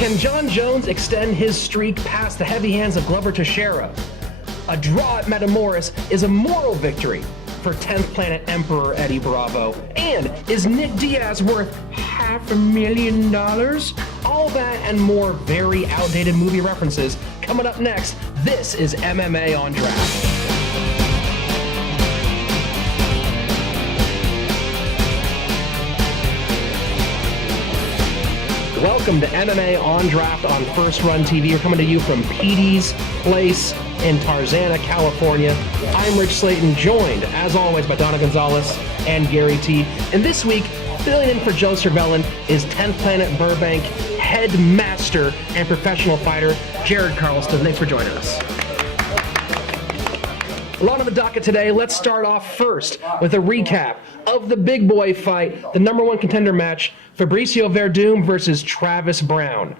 Can John Jones extend his streak past the heavy hands of Glover Teixeira? A draw at Metamoris is a moral victory for 10th Planet Emperor Eddie Bravo. And is Nick Diaz worth $500,000? All that and more very outdated movie references coming up next. This is MMA On Draft. Welcome to MMA On Draft on First Run TV. We're coming to you from Petey's Place in Tarzana, California. I'm Rich Slayton, joined, as always, by Donna Gonzalez and Gary T. And this week, filling in for Joe Cervellin is 10th Planet Burbank headmaster and professional fighter, Jared Carlston. Thanks for joining us. A lot on the docket today. Let's start off first with a recap of the big boy fight, the number one contender match, Fabricio Werdum versus Travis Browne.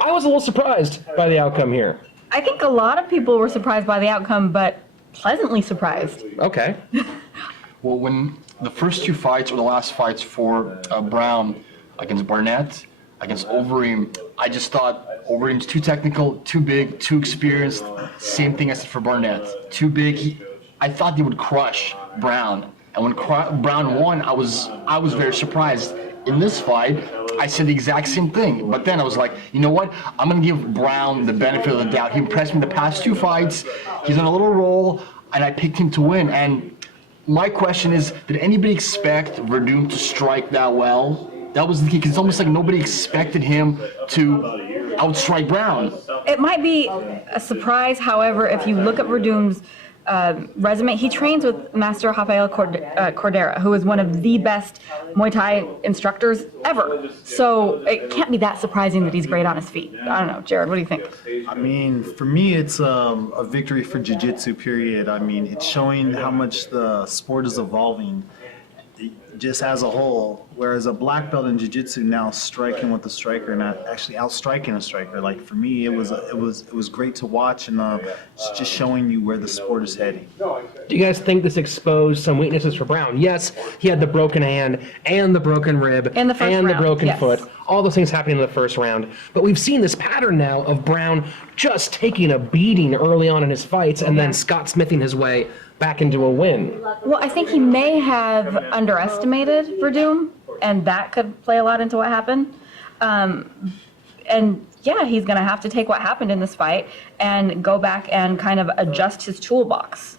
I was a little surprised by the outcome here. I think a lot of people were surprised by the outcome, but pleasantly surprised. Okay. Well, when the first two fights, or the last fights for Browne against Barnett, against Overeem, I just thought Overeem's too technical, too big, too experienced. Same thing I said for Barnett. Too big. I thought they would crush Browne. And when Browne won, I was very surprised. In this fight, I said the exact same thing. But then I was like, you know what? I'm going to give Browne the benefit of the doubt. He impressed me the past two fights. He's on a little roll, and I picked him to win. And my question is, did anybody expect Werdum to strike that well? That was the key, because it's almost like nobody expected him to outstrike Browne. It might be a surprise, however, if you look at Werdum's resume. He trains with Master Rafael Cordera, who is one of the best Muay Thai instructors ever. So it can't be that surprising that he's great on his feet. I don't know, Jared, what do you think? I mean, for me, it's a victory for jiu-jitsu, period. I mean, it's showing how much the sport is evolving just as a whole, whereas a black belt in jiu-jitsu now striking with the striker, not actually outstriking a striker. Like, for me, it was great to watch, and it's just showing you where the sport is heading. Do you guys think this exposed some weaknesses for Browne? Yes, he had the broken hand and the broken rib and the broken yes. foot. All those things happening in the first round. But we've seen this pattern now of Browne just taking a beating early on in his fights and then Scott Smithing his way back into a win. Well, I think he may have underestimated Werdum, and that could play a lot into what happened. And yeah, he's going to have to take what happened in this fight and go back and kind of adjust his toolbox.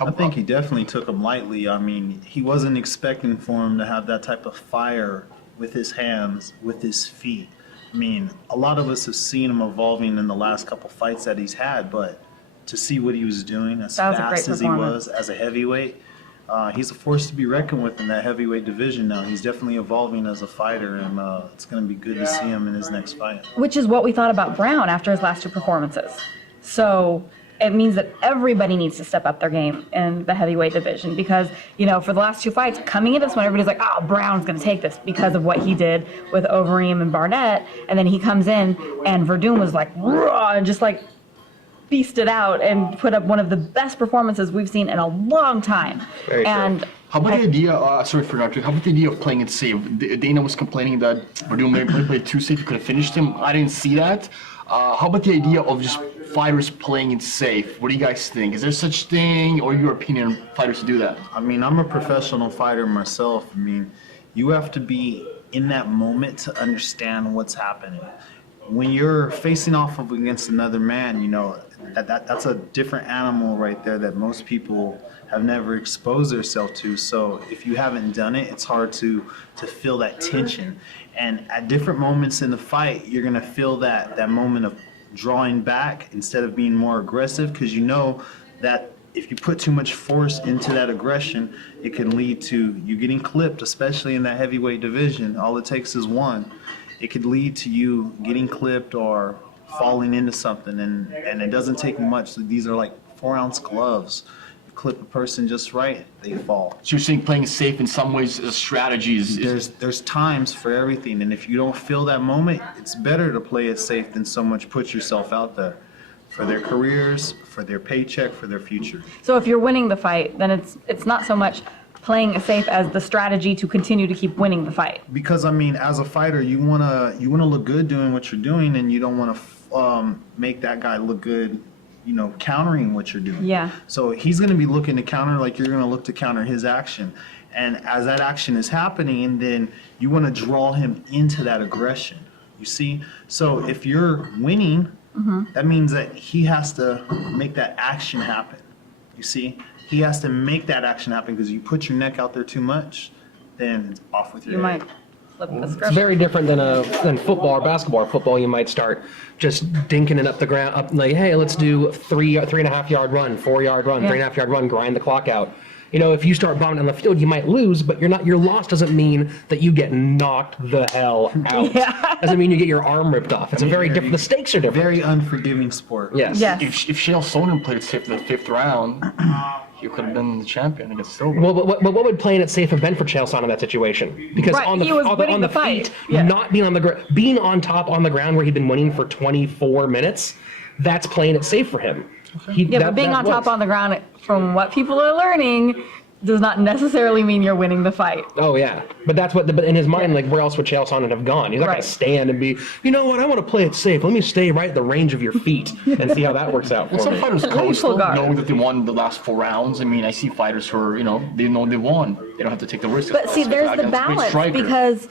I think he definitely took him lightly. I mean, he wasn't expecting for him to have that type of fire with his hands, with his feet. I mean, a lot of us have seen him evolving in the last couple fights that he's had, but to see what he was doing as fast as he was as a heavyweight, he's a force to be reckoned with in that heavyweight division now. He's definitely evolving as a fighter, and it's going to be good to see him in his next fight. Which is what we thought about Browne after his last two performances. So it means that everybody needs to step up their game in the heavyweight division because, you know, for the last two fights, coming into this one, everybody's like, oh, Browne's going to take this because of what he did with Overeem and Barnett. And then he comes in, and Werdum was like, raw, and just like beasted out and put up one of the best performances we've seen in a long time. And how about the idea, sorry for interrupting, how about the idea of playing it safe? Dana was complaining that Werdum maybe played too safe, he could have finished him. I didn't see that. How about the idea of just fighters playing it safe? What do you guys think? Is there such thing, or your opinion, fighters to do that? I mean, I'm a professional fighter myself. I mean, you have to be in that moment to understand what's happening. When you're facing off against another man, you know, that's a different animal right there that most people have never exposed themselves to. So if you haven't done it, it's hard to feel that tension. And at different moments in the fight, you're going to feel that moment of drawing back instead of being more aggressive, because you know that if you put too much force into that aggression, it can lead to you getting clipped, especially in that heavyweight division. All it takes is one. It could lead to you getting clipped or falling into something, and it doesn't take much. These are like 4-ounce gloves. You clip a person just right, they fall. So you're saying playing safe in some ways a strategy is... There's times for everything, and if you don't feel that moment, it's better to play it safe than so much put yourself out there for their careers, for their paycheck, for their future. so if you're winning the fight, then it's not so much playing it safe as the strategy to continue to keep winning the fight. Because I mean, as a fighter, you wanna look good doing what you're doing, and you don't want to make that guy look good, countering what you're doing. Yeah. So he's going to be looking to counter like you're going to look to counter his action, and as that action is happening, then you want to draw him into that aggression. You see, so if you're winning, that means that he has to make that action happen. You see, he has to make that action happen, because you put your neck out there too much, then it's off with your You head. might flip the It's script. very different than football or basketball. Football, you might start just dinking it up the ground, up like, hey, let's do 3.5 yard run, 4 yard run, Yeah. 3.5 yard run, grind the clock out. If you start bombing on the field, you might lose, but your loss doesn't mean that you get knocked the hell out. Yeah. Doesn't mean you get your arm ripped off. It's a very different. The stakes are different. Very unforgiving sport. Yes. Yes. If Chael Sonnen played safe in the 5th round, he could have been the champion against Silva. Well, what would playing it safe have been for Chael Sonnen in that situation? Because Right, on the he was on winning the the fight. feet, Yeah. not being on the being on top on the ground where he'd been winning for 24 minutes, that's playing it safe for him. Yeah, but being on top on the ground, from what people are learning, does not necessarily mean you're winning the fight. Oh yeah, but that's what. But in his mind, like, where else would Chael Sonnen have gone? He's not Right. going to stand and be, you know what? I want to play it safe. Let me stay right at the range of your feet and see how that works out And for some me. fighters Let me coast pull guard. knowing that they won the last 4 rounds. I mean, I see fighters who are, they know they won. They don't have to take the risk. But see, there's the Against a great balance, striker. because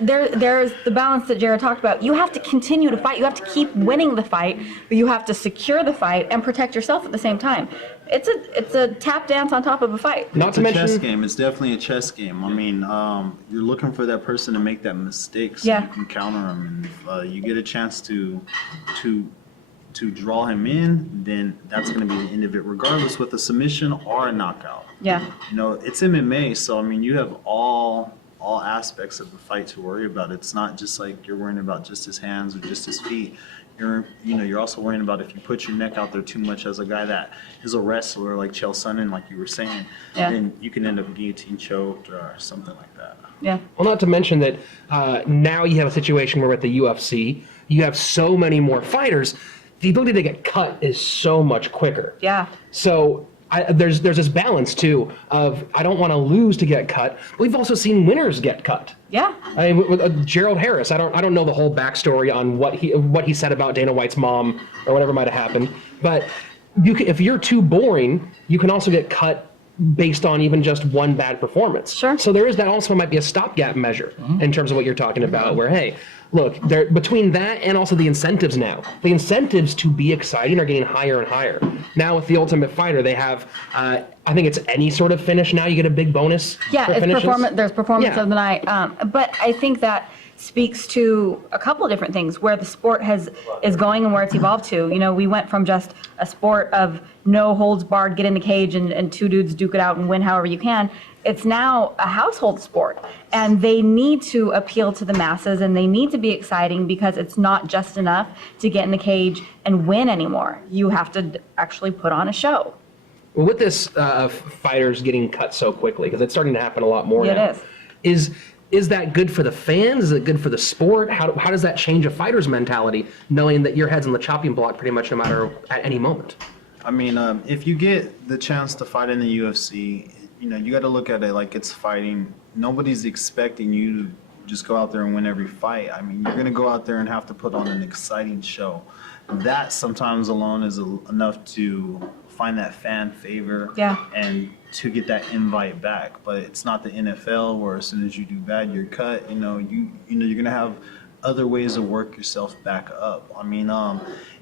there's the balance that Jared talked about. You have to continue to fight. You have to keep winning the fight, but you have to secure the fight and protect yourself at the same time. It's a tap dance on top of a fight. Not It's to a mention, chess game. It's definitely a chess game. I mean, you're looking for that person to make that mistake so Yeah. you can counter them. And if you get a chance to draw him in, then that's going to be the end of it, regardless with a submission or a knockout. Yeah. It's MMA, so I mean, you have all aspects of the fight to worry about. It's not just like you're worrying about just his hands or just his feet. You're also worrying about if you put your neck out there too much as a guy that is a wrestler like Chael Sonnen, like you were saying, Yeah. then you can end up guillotine choked or something like that. Yeah. well, not to mention that now you have a situation where at the UFC, you have so many more fighters. The ability to get cut is so much quicker. Yeah. So there's this balance too of I don't want to lose to get cut. But we've also seen winners get cut. Yeah. I mean, with Gerald Harris, I don't know the whole backstory on what he said about Dana White's mom or whatever might have happened. But if you're too boring, you can also get cut based on even just one bad performance. Sure. So that also might be a stopgap measure in terms of what you're talking about. Where hey, look, between that and also the incentives now, the incentives to be exciting are getting higher and higher. Now with the Ultimate Fighter, they have, I think it's any sort of finish now, you get a big bonus Yeah, for it's finishes. there's performance Yeah. of the night. But I think that speaks to a couple of different things, where the sport is going and where it's evolved to. We went from just a sport of no holds barred, get in the cage and two dudes duke it out and win however you can. It's now a household sport, and they need to appeal to the masses, and they need to be exciting, because it's not just enough to get in the cage and win anymore. You have to actually put on a show. Well, with this fighters getting cut so quickly, because it's starting to happen a lot more Yeah, now. it is. Is that good for the fans? Is it good for the sport? How does that change a fighter's mentality, knowing that your head's on the chopping block pretty much no matter at any moment? I mean, if you get the chance to fight in the UFC, you got to look at it like it's fighting. Nobody's expecting you to just go out there and win every fight. I mean, you're going to go out there and have to put on an exciting show. That sometimes alone is enough to find that fan favor, Yeah. and to get that invite back. But it's not the NFL where as soon as you do bad, you're cut. You're going to have other ways to work yourself back up. I mean,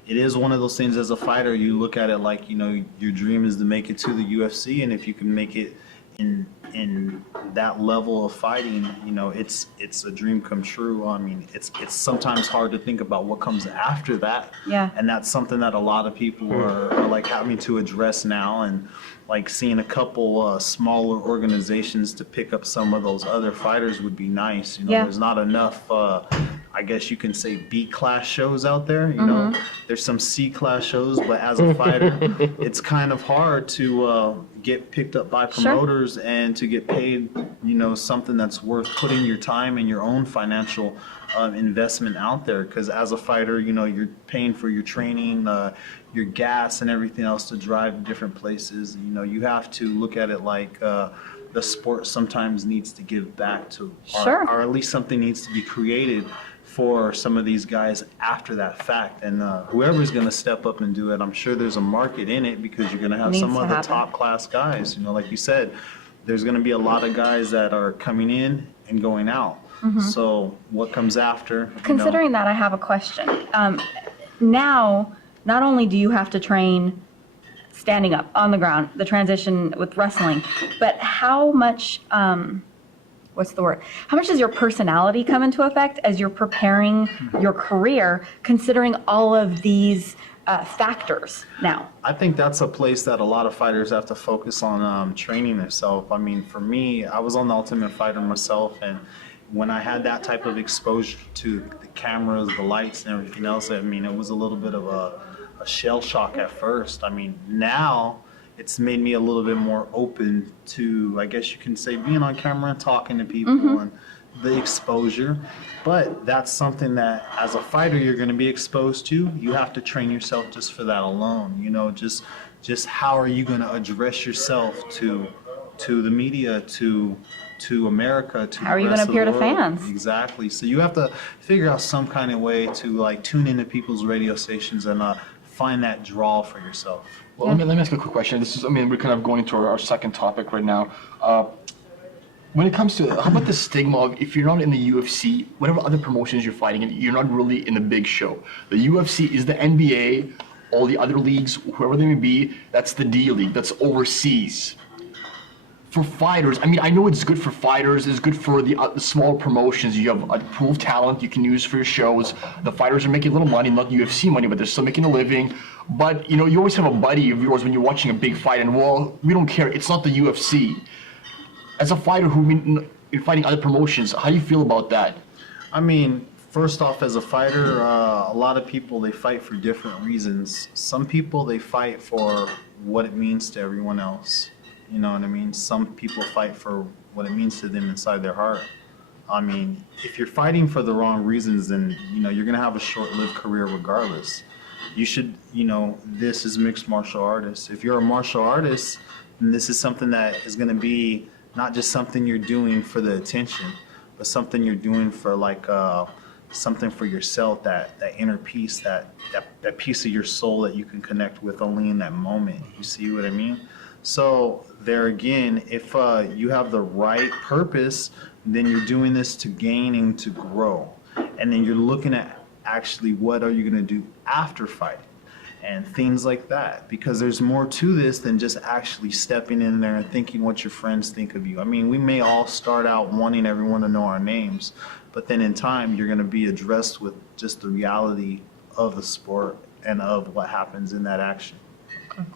it is one of those things as a fighter, you look at it like, your dream is to make it to the UFC, and if you can make it in that level of fighting, it's a dream come true. I mean, it's sometimes hard to think about what comes after that. Yeah. And that's something that a lot of people are like having to address now, and like seeing a couple smaller organizations to pick up some of those other fighters would be nice. Yeah. There's not enough, I guess you can say, B-class shows out there. There's some C-class shows, but as a fighter, it's kind of hard to get picked up by promoters and to get paid, something that's worth putting your time and your own financial investment out there. Because as a fighter, you're paying for your training, your gas and everything else to drive to different places. You have to look at it like the sport sometimes needs to give back to, Sure. or at least something needs to be created for some of these guys after that fact. And whoever's going to step up and do it, I'm sure there's a market in it, because you're going to have Needs some to of the happen. top class guys. You know, like you said, there's going to be a lot of guys that are coming in and going out. So what comes after? Considering that, I have a question. Now, not only do you have to train standing up on the ground, the transition with wrestling, but how much, what's the word? How much does your personality come into effect as you're preparing your career, considering all of these factors now? I think that's a place that a lot of fighters have to focus on, training themselves. I mean, for me, I was on the Ultimate Fighter myself, and when I had that type of exposure to the cameras, the lights, and everything else, I mean, it was a little bit of a shell shock at first. I mean, now it's made me a little bit more open to, I guess you can say, being on camera and talking to people and the exposure. But that's something that, as a fighter, you're going to be exposed to. You have to train yourself just for that alone. You know, just how are you going to address yourself to the media, to America, to How are the you rest gonna appear of to the world. fans? Exactly. So you have to figure out some kind of way to like tune into people's radio stations and find that draw for yourself. Well, let me ask you a quick question. This is, I mean, we're kind of going into our second topic right now. When it comes to, how about the stigma of if you're not in the UFC, whatever other promotions you're fighting in, you're not really in the big show. The UFC is the NBA, all the other leagues, whoever they may be, that's the D League, that's overseas. For fighters, I mean, I know it's good for fighters, it's good for the small promotions. You have a pool of talent you can use for your shows. The fighters are making a little money, not UFC money, but they're still making a living. But, you know, you always have a buddy of yours when you're watching a big fight, and, well, we don't care, it's not the UFC. As a fighter you're fighting other promotions, how do you feel about that? I mean, first off, as a fighter, a lot of people, they fight for different reasons. Some people, they fight for what it means to everyone else. You know what I mean? Some people fight for what it means to them inside their heart. I mean, if you're fighting for the wrong reasons, then, you know, you're going to have a short-lived career regardless. You should, you know, this is mixed martial artists. If you're a martial artist, then this is something that is going to be not just something you're doing for the attention, but something you're doing for like something for yourself, that inner peace, that piece of your soul that you can connect with only in that moment. You see what I mean? So there again, if you have the right purpose, then you're doing this to gain and to grow. And then you're looking at actually what are you going to do after fighting and things like that. Because there's more to this than just actually stepping in there and thinking what your friends think of you. I mean, we may all start out wanting everyone to know our names, but then in time you're going to be addressed with just the reality of the sport and of what happens in that action.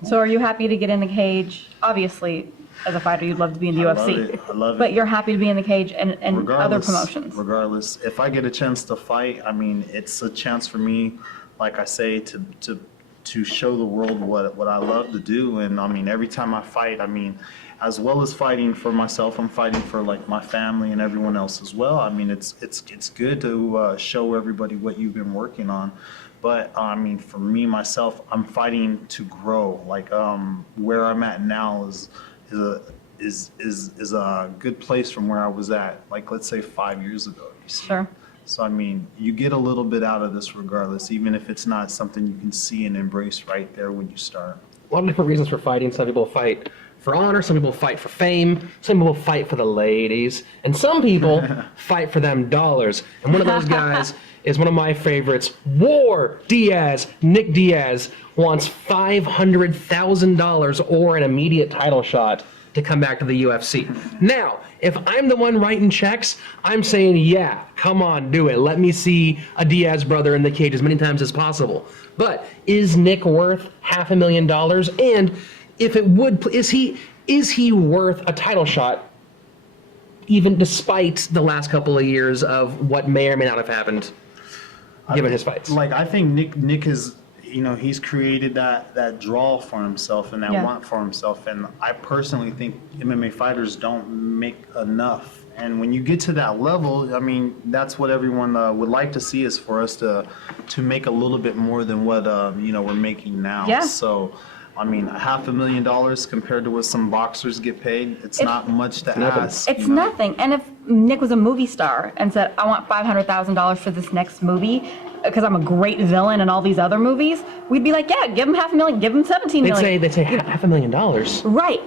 So are you happy to get in the cage? Obviously, as a fighter, you'd love to be in the UFC. I love it. But you're happy to be in the cage and other Regardless, promotions. Regardless, if I get a chance to fight, I mean, it's a chance for me, like I say, to show the world what I love to do. And I mean, every time I fight, I mean, as well as fighting for myself, I'm fighting for like my family and everyone else as well. I mean, it's good to show everybody what you've been working on. But I mean, for me myself, I'm fighting to grow. Like where I'm at now is a good place from where I was at, like let's say 5 years ago. You see? Sure. So I mean, you get a little bit out of this regardless, even if it's not something you can see and embrace right there when you start. A lot of different reasons for fighting. Some people fight for honor, some people fight for fame, some people fight for the ladies, and some people fight for them dollars. And one of those guys is one of my favorites, War Diaz. Nick Diaz wants $500,000 or an immediate title shot to come back to the UFC. Now, if I'm the one writing checks, I'm saying, yeah, come on, do it. Let me see a Diaz brother in the cage as many times as possible. But is Nick worth $500,000? And if it would, is he worth a title shot, even despite the last couple of years of what may or may not have happened, given his fights? Like, I think Nick is, you know, he's created that draw for himself and that want for himself. And I personally think MMA fighters don't make enough. And when you get to that level, I mean, that's what everyone would like to see, is for us to make a little bit more than what, you know, we're making now. Yeah. So, I mean, $500,000 compared to what some boxers get paid, it's not much to nothing. ask. It's you know? nothing. And if Nick was a movie star and said, I want $500,000 for this next movie because I'm a great villain in all these other movies, we'd be like, yeah, give him $500,000, give him $17 million. They'd say $500,000. Right.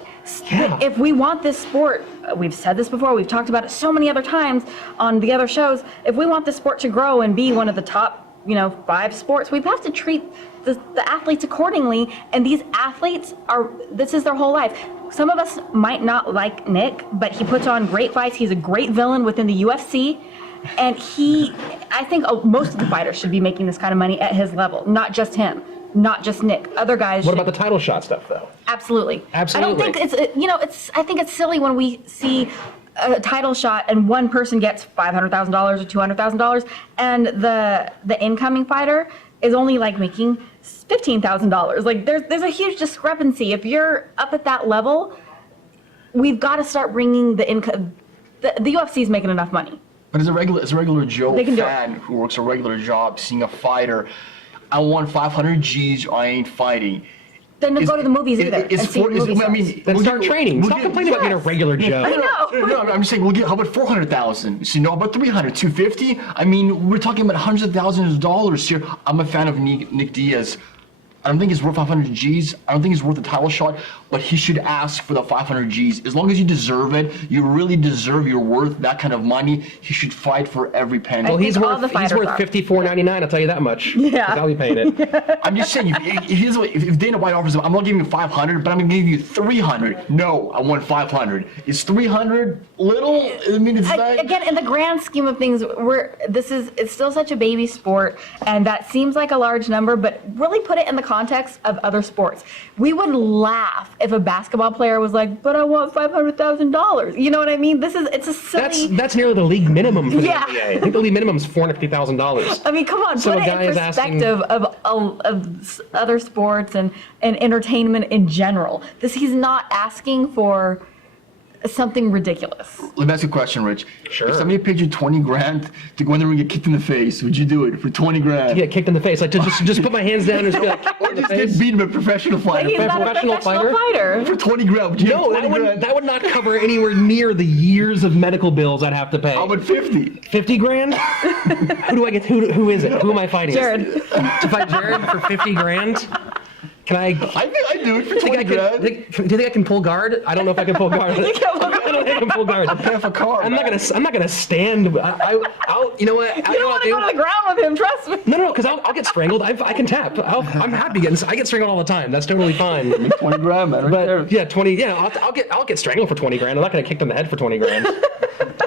Yeah. If we want this sport, we've said this before, we've talked about it so many other times on the other shows, if we want this sport to grow and be one of the top, 5 sports, we have to treat the athletes accordingly. And these athletes this is their whole life. Some of us might not like Nick, but he puts on great fights. He's a great villain within the UFC. And I think most of the fighters should be making this kind of money at his level, not just him. Not just Nick. Other guys. What about the title shot stuff, though? Absolutely. Absolutely. I don't think I think it's silly when we see a title shot and one person gets $500,000 or $200,000, and the incoming fighter is only like making $15,000. Like there's a huge discrepancy. If you're up at that level, we've got to start bringing the income. The UFC is making enough money. But as a regular Joe They can do it. fan who works a regular job, seeing a fighter, I want 500 G's, I ain't fighting. Then to go to the movies either. Then Start training. Stop complaining about being a regular Joe. I know. No, I'm just saying, how about 400,000? So, about 300, 250? I mean, we're talking about hundreds of thousands of dollars here. I'm a fan of Nick Diaz. I don't think he's worth 500 G's. I don't think he's worth a title shot, but he should ask for the 500 G's. As long as you deserve it, you really deserve, you're worth that kind of money, he should fight for every penny. Well, he's think all worth the fighters are. $54.99. I'll tell you that much. Yeah. 'Cause I'll be paying it. I'm just saying, if Dana White offers him, I'm not giving you 500, but I'm going to give you 300. No, I want 500. Is 300 little? I mean, it's not... Again, in the grand scheme of things, it's still such a baby sport, and that seems like a large number, but really put it in the context of other sports. We would laugh if a basketball player was like, but I want $500,000. You know what I mean? It's a silly... That's nearly the league minimum for the Yeah. NBA. I think the league minimum is $450,000. I mean, come on, So put a it guy in is asking- perspective of other sports and entertainment in general. He's not asking for something ridiculous. Let me ask you a question, Rich. Sure. If somebody paid you 20 grand to go in there and get kicked in the face, would you do it for 20 grand? Get kicked in the face. Like to just put my hands down and just be like, kicked Or in the just face. get beaten by a professional fighter? He's not a professional professional fighter. For 20 grand, would you No, get 20 grand? that would not cover anywhere near the years of medical bills I'd have to pay. How about 50? 50 grand? Who do I get? Who is it? Who am I fighting? Jared. To fight Jared for 50 grand? Can I? I think I'd do it for think 20 I can, grand. do you think I can pull guard? I don't know if I can pull guard. You can't pull guard. I don't think I can pull guard. Pay off a car. I'm not gonna stand. I'll. You know what? You don't want to go to the ground with him, trust me. No, because I'll get strangled. I can tap. I'm happy getting. I get strangled all the time. That's totally fine. 20 grand, man. Right there. But yeah, 20. Yeah, I'll get strangled for 20 grand. I'm not gonna kick in the head for 20 grand.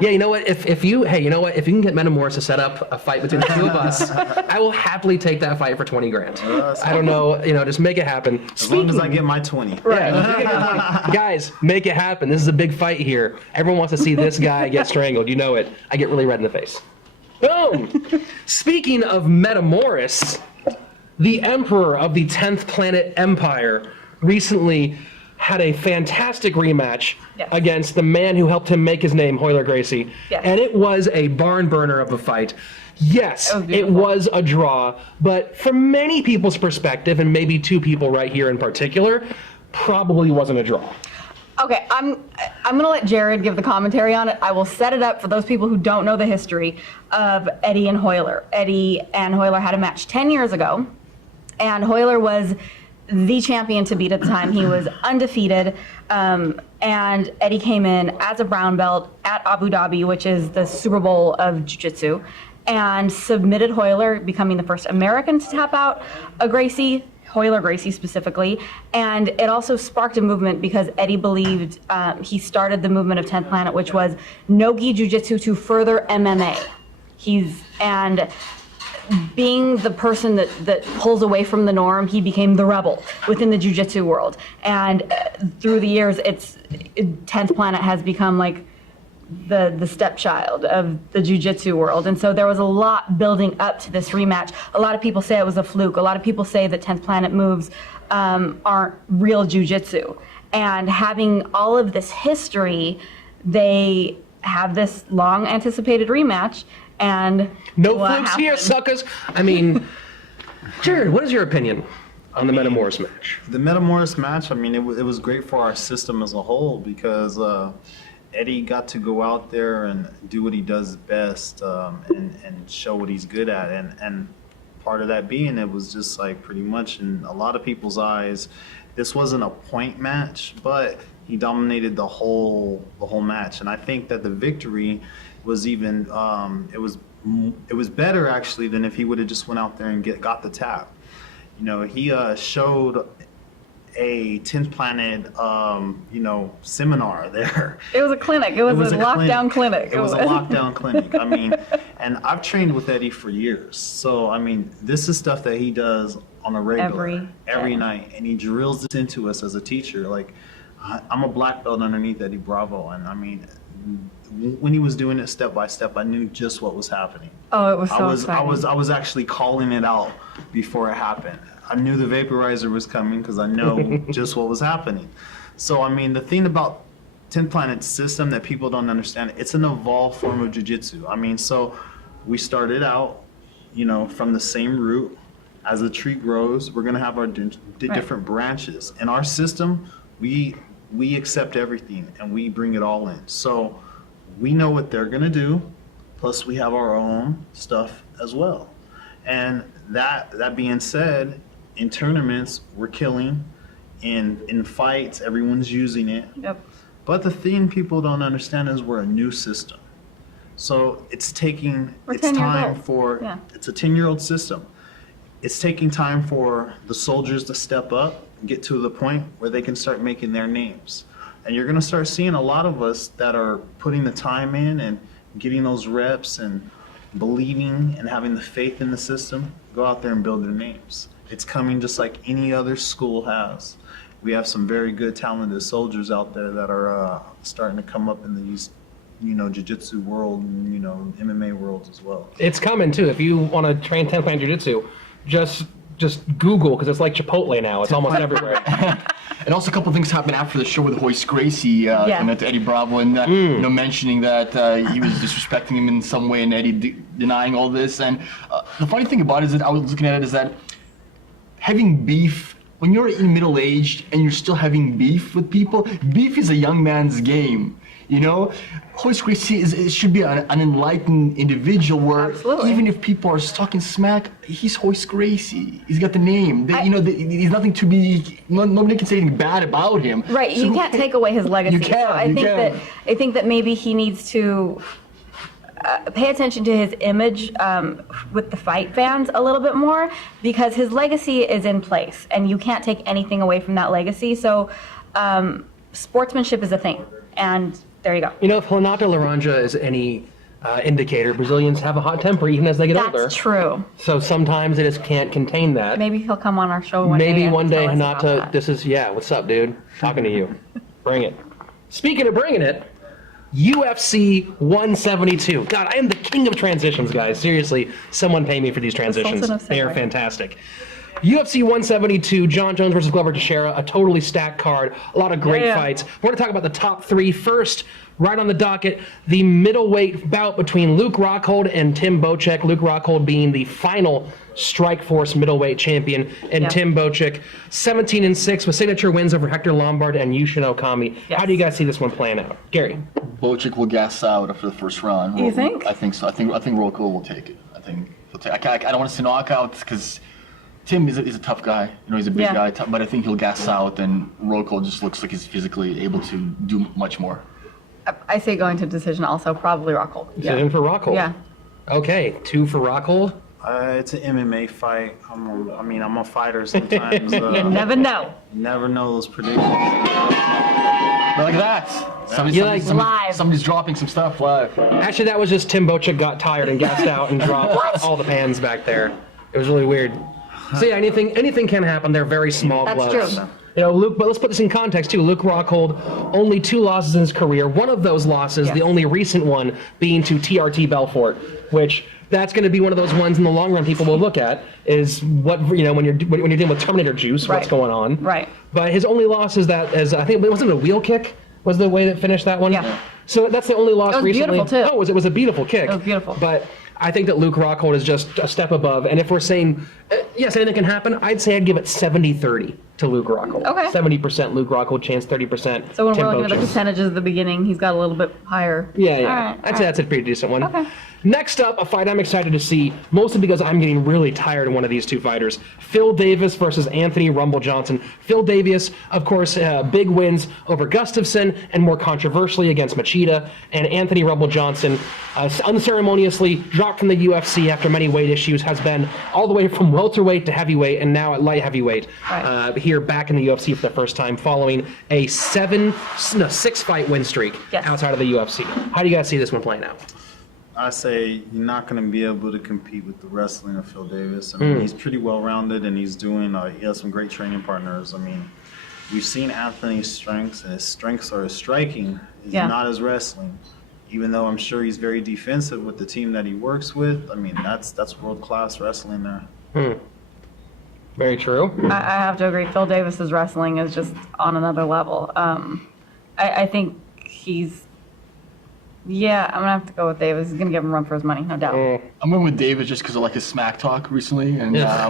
Yeah, you know what? If you can get Metamoris to set up a fight between the two of us, I will happily take that fight for 20 grand. I don't know. Just make it happen. As long as I get my 20. Yeah, guys, make it happen. This is a big fight here. Everyone wants to see this guy get strangled. You know it. I get really red in the face. Boom! Speaking of Metamoris, the Emperor of the 10th Planet Empire recently had a fantastic rematch against the man who helped him make his name, Royler Gracie. Yes. And it was a barn burner of a fight. Yes, it was a draw, but from many people's perspective, and maybe two people right here in particular, probably wasn't a draw. Okay, I'm gonna let Jared give the commentary on it. I will set it up for those people who don't know the history of Eddie and Royler. Eddie and Royler had a match 10 years ago, and Royler was the champion to beat at the time. He was undefeated, and Eddie came in as a brown belt at Abu Dhabi, which is the Super Bowl of Jiu-Jitsu, and submitted Royler, becoming the first American to tap out a Gracie. Royler Gracie specifically, and it also sparked a movement because Eddie believed he started the movement of 10th Planet, which was no-gi jiu-jitsu to further MMA. And being the person that pulls away from the norm, he became the rebel within the jiu-jitsu world. And through the years, 10th Planet has become like the stepchild of the jiu-jitsu world. And so there was a lot building up to this rematch. A lot of people say it was a fluke. A lot of people say that 10th Planet moves aren't real jiu-jitsu. And having all of this history, they have this long anticipated rematch. And No what flukes here, happened? suckers. I mean, Jared, what is your opinion? on the Metamoris match? The Metamoris match, I mean, it was great for our system as a whole because Eddie got to go out there and do what he does best and show what he's good at. And part of that being, it was just like pretty much in a lot of people's eyes, this wasn't a point match, but he dominated the whole match. And I think that the victory was even, it was better actually than if he would have just went out there and got the tap. You know, he showed a 10th Planet, seminar there. It was a clinic. It was a lockdown clinic. It was a lockdown clinic. I mean, and I've trained with Eddie for years. So, I mean, this is stuff that he does on a regular, every night. And he drills this into us as a teacher. Like, I'm a black belt underneath Eddie Bravo. And I mean, when he was doing it step by step, I knew just what was happening. Oh, it was so exciting. I was actually calling it out before it happened. I knew the vaporizer was coming because I know just what was happening. So, I mean, the thing about 10th Planet's system that people don't understand, it's an evolved form of jiu-jitsu. I mean, so we started out, from the same root. As the tree grows, we're going to have our different branches. In our system, we accept everything and we bring it all in. So we know what they're going to do, plus we have our own stuff as well. And that being said, in tournaments, we're killing. In fights, everyone's using it. Yep. But the thing people don't understand is we're a new system. So it's taking, it's time for, it's a 10-year-old system. It's taking time for the soldiers to step up and get to the point where they can start making their names. And you're gonna start seeing a lot of us that are putting the time in and getting those reps and believing and having the faith in the system, go out there and build their names. It's coming just like any other school has. We have some very good, talented soldiers out there that are starting to come up in these, jiu-jitsu world and, MMA worlds as well. It's coming too. If you want to train 10th Planet Jiu-Jitsu, just Google, because it's like Chipotle now. It's almost everywhere. And also a couple of things happened after the show with Hoist Gracie and Eddie Bravo, and mentioning that he was disrespecting him in some way, and Eddie denying all this. And the funny thing about it is that I was looking at it is that having beef, when you're in middle-aged and you're still having beef with people, beef is a young man's game. Hoist Gracie should be an enlightened individual where even if people are talking smack, he's Hoist Gracie. He's got the name. He's nothing to be. Nobody can say anything bad about him. Right. So you can't take away his legacy. You can't. So I think that maybe he needs to pay attention to his image with the fight fans a little bit more, because his legacy is in place, and you can't take anything away from that legacy. So sportsmanship is a thing, and there you go. If Renato Laranja is any indicator, Brazilians have a hot temper even as they get older. That's true. So sometimes they just can't contain that. Maybe he'll come on our show one day. Maybe one day, tell us about Renato, that. this is, what's up, dude? Talking to you. Bring it. Speaking of bringing it, UFC 172. God, I am the king of transitions, guys. Seriously, someone pay me for these transitions. They are fantastic. UFC 172, John Jones versus Glover Teixeira, a totally stacked card, a lot of great fights. We're going to talk about the top three. First, right on the docket, the middleweight bout between Luke Rockhold and Tim Bochek. Luke Rockhold being the final Strikeforce middleweight champion, and Tim Bochek 17-6 with signature wins over Hector Lombard and Yushin Okami. How do you guys see this one playing out? Gary? Bochek will gas out after the first round. You think? I think so. I think Rockhold will take it. I think he'll take. I don't want to say knockouts because Tim is a tough guy. He's a big guy, but I think he'll gas out, and Rockhold just looks like he's physically able to do much more. I say going to decision also, probably Rockhold. Decision for Rockhold. Yeah. Okay, 2 for Rockhold. It's an MMA fight. I'm a fighter sometimes. You never know. Never know those predictions. Like that. Somebody's dropping some stuff live. Actually, that was just Tim Bochek got tired and gassed out and dropped all the pans back there. It was really weird. So yeah, anything can happen. They're very small gloves. That's true. Luke, but let's put this in context too. Luke Rockhold, only 2 losses in his career. One of those losses, the only recent one, being to TRT Belfort, which that's going to be one of those ones in the long run people will look at is what when you're dealing with Terminator juice, what's going on. Right. But his only loss is that, I think, wasn't it a wheel kick? Was the way that finished that one? Yeah. So that's the only loss It was recently. beautiful, too. Oh, it was a beautiful kick. It was beautiful. But I think that Luke Rockhold is just a step above. And if we're saying, yes, anything can happen, I'd say I'd give it 70-30 to Luke Rockhold. Okay. 70% Luke Rockhold chance, 30% So when Tim we're looking at the Boetjes. percentages at the beginning, he's got a little bit higher. Yeah. All right, I'd say that's a pretty decent one. Okay. Next up, a fight I'm excited to see, mostly because I'm getting really tired of one of these two fighters. Phil Davis versus Anthony Rumble Johnson. Phil Davis, of course, big wins over Gustafsson and more controversially against Machida. And Anthony Rumble Johnson, unceremoniously dropped from the UFC after many weight issues, has been all the way from welterweight to heavyweight and now at light heavyweight. Right. Here back in the UFC for the first time following a 6-fight win streak Yes. outside of the UFC. How do you guys see this one playing out? I say you're not going to be able to compete with the wrestling of Phil Davis. I mean, he's pretty well-rounded, and he's doing. He has some great training partners. I mean, we've seen Anthony's strengths, and his strengths are his striking, is not his wrestling. Even though I'm sure he's very defensive with the team that he works with. I mean, that's world-class wrestling there. Very true. I have to agree. Phil Davis's wrestling is just on another level. I think he's. Yeah, I'm gonna have to go with Davis. He's gonna give him a run for his money, no doubt. I'm going with David just because I like his smack talk recently, and Yeah.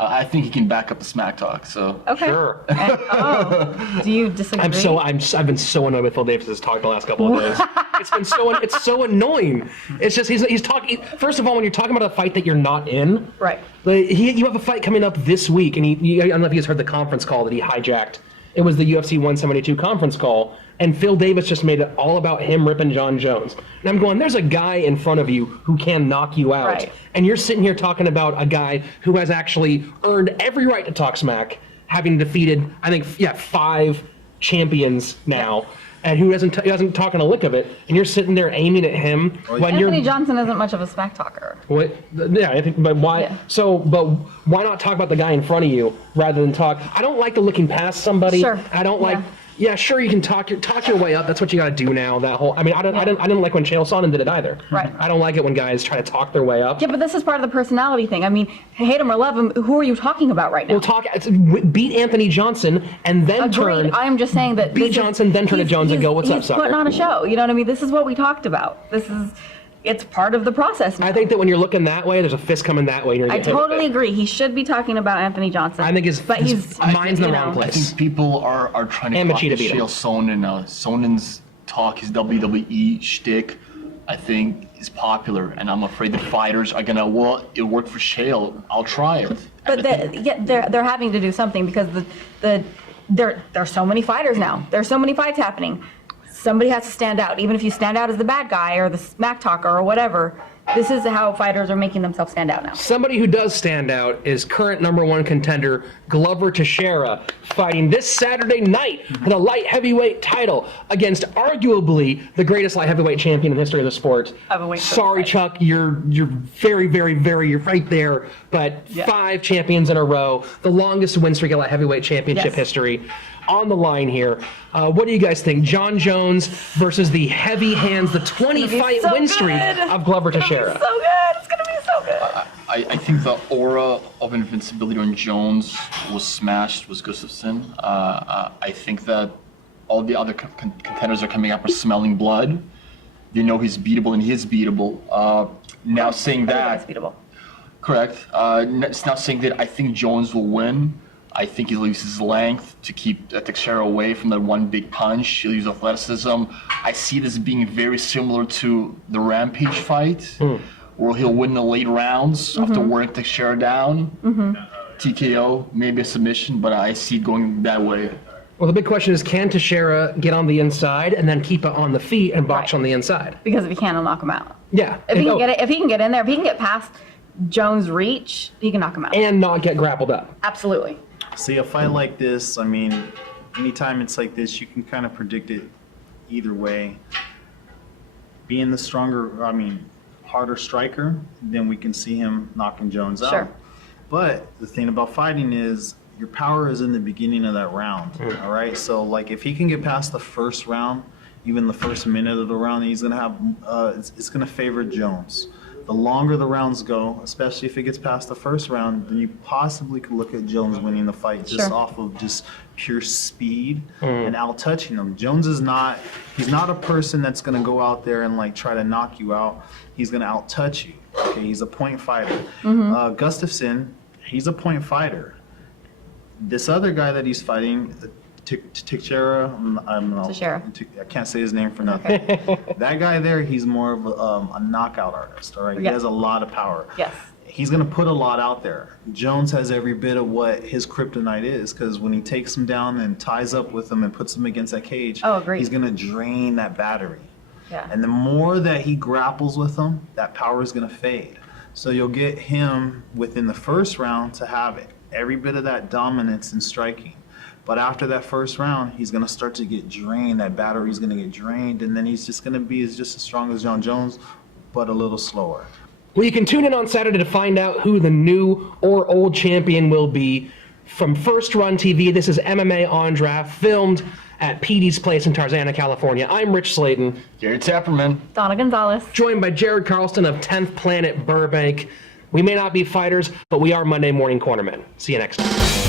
I think he can back up the smack talk. So Okay. Sure. And, do you disagree? I've been so annoyed with Phil Davis's talk the last couple of days. It's so annoying. It's just he's talking. First of all, when you're talking about a fight that you're not in, Right. You have a fight coming up this week, and I don't know if you guys heard the conference call that he hijacked. It was the UFC 172 conference call, and Phil Davis just made it all about him ripping John Jones. And I'm going, there's a guy in front of you who can knock you out. Right. And you're sitting here talking about a guy who has actually earned every right to talk smack, having defeated, I think, 5 champions now, and who hasn't talking a lick of it. And you're sitting there aiming at him when Anthony Johnson isn't much of a smack talker. What? Yeah, I think. But why? Yeah. But why not talk about the guy in front of you rather than talk? I don't like the looking past somebody. Sure. I don't like. Yeah. Yeah, sure, you can talk your way up. That's what you got to do now. That whole. I mean, I didn't like when Chael Sonnen did it either. Right. I don't like it when guys try to talk their way up. Yeah, but this is part of the personality thing. I mean, hate him or love him, who are you talking about right now? Beat Anthony Johnson and then Agreed. turn. I'm just saying that Beat Johnson, then turn to Jones and go, "What's up, he's sucker?" putting on a show. You know what I mean? This is what we talked about. It's part of the process now. I think that when you're looking that way, there's a fist coming that way. And you're I gonna get hit with totally it. agree. He should be talking about Anthony Johnson. I think his mind's in the you wrong know. I place. think people are trying to And copy Machida beat him. Chael Sonnen. Sonnen's talk, his WWE shtick, I think is popular, and I'm afraid the fighters are gonna. Well, it worked for Chael. I'll try it. But they're having to do something because there's so many fighters now. There's so many fights happening. Somebody has to stand out. Even if you stand out as the bad guy or the smack talker or whatever, this is how fighters are making themselves stand out now. Somebody who does stand out is current #1 contender Glover Teixeira, fighting this Saturday night for the light heavyweight title against arguably the greatest light heavyweight champion in the history of the sport. I've been waiting for Sorry, this Chuck, you're very, very, very, you're right there. But 5 champions in a row, the longest win streak in light heavyweight championship Yes. history. On the line here. What do you guys think? John Jones versus the heavy hands, the 20-fight so win streak good. of Glover It's gonna Teixeira. be so good. It's gonna be so good. I think the aura of invincibility on Jones was smashed with Gustafsson. I think that all the other contenders are coming up are smelling blood. They know he's beatable, and he is beatable. Now saying that, Everybody's beatable. correct. It's now saying that I think Jones will win. I think he leaves his length to keep Teixeira away from that one big punch. He'll use athleticism. I see this being very similar to the Rampage fight, where he'll win the late rounds after wearing Teixeira down. TKO, maybe a submission, but I see it going that way. Well, the big question is, can Teixeira get on the inside and then keep it on the feet and box Right. on the inside? Because if he can, he'll knock him out. Yeah. If he can get it, if he can get in there, if he can get past Jones' reach, he can knock him out. And not get grappled up. Absolutely. See, a fight like this, I mean, anytime it's like this, you can kind of predict it either way. Being the stronger, harder striker, then we can see him knocking Jones out. Sure. But the thing about fighting is your power is in the beginning of that round, all right? So, like, if he can get past the first round, even the first minute of the round, he's going to have, it's going to favor Jones. The longer the rounds go, especially if it gets past the first round, then you possibly could look at Jones winning the fight just Sure. off of just pure speed and out touching him. Jones is not, he's not a person that's going to go out there and like try to knock you out. He's going to out touch you. Okay, he's a point fighter. Gustafsson, he's a point fighter. This other guy that he's fighting, Teixeira, Teixeira. I can't say his name for nothing. That guy there, he's more of a knockout artist, all right? He Yeah. has a lot of power. Yes. He's going to put a lot out there. Jones has every bit of what his kryptonite is, because when he takes him down and ties up with him and puts him against that cage, Oh, agreed. he's going to drain that battery. Yeah. And the more that he grapples with him, that power is going to fade. So you'll get him within the first round to have it, every bit of that dominance in striking. But after that first round, he's going to start to get drained. That battery's going to get drained, and then he's just going to be just as strong as John Jones, but a little slower. Well, you can tune in on Saturday to find out who the new or old champion will be. From First Run TV, this is MMA On Draft, filmed at Petey's Place in Tarzana, California. I'm Rich Slayton, Gary Teperman. Donna Gonzalez. joined by Jared Carlston of 10th Planet Burbank. We may not be fighters, but we are Monday Morning Cornermen. See you next time.